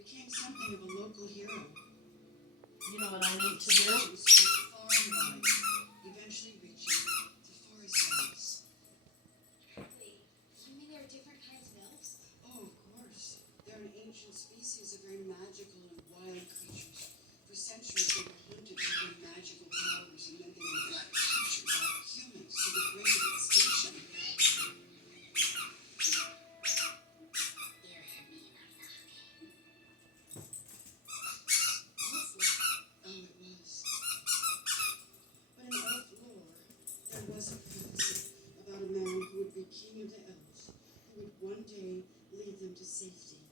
became something of a local hero. You know what I need to do? He spread far and wide, eventually reaching the forest elves. Wait, you mean there are different kinds of elves? Oh, of course. They're an ancient species of very magical and wild creatures. For centuries, they were hunted for their magical powers, and then they were captured by humans to the brink of extinction. You heard me about nothing. Awful. Oh, it was. But in elf lore, there was a prophecy about a man who would be king of the elves, who would one day lead them to safety.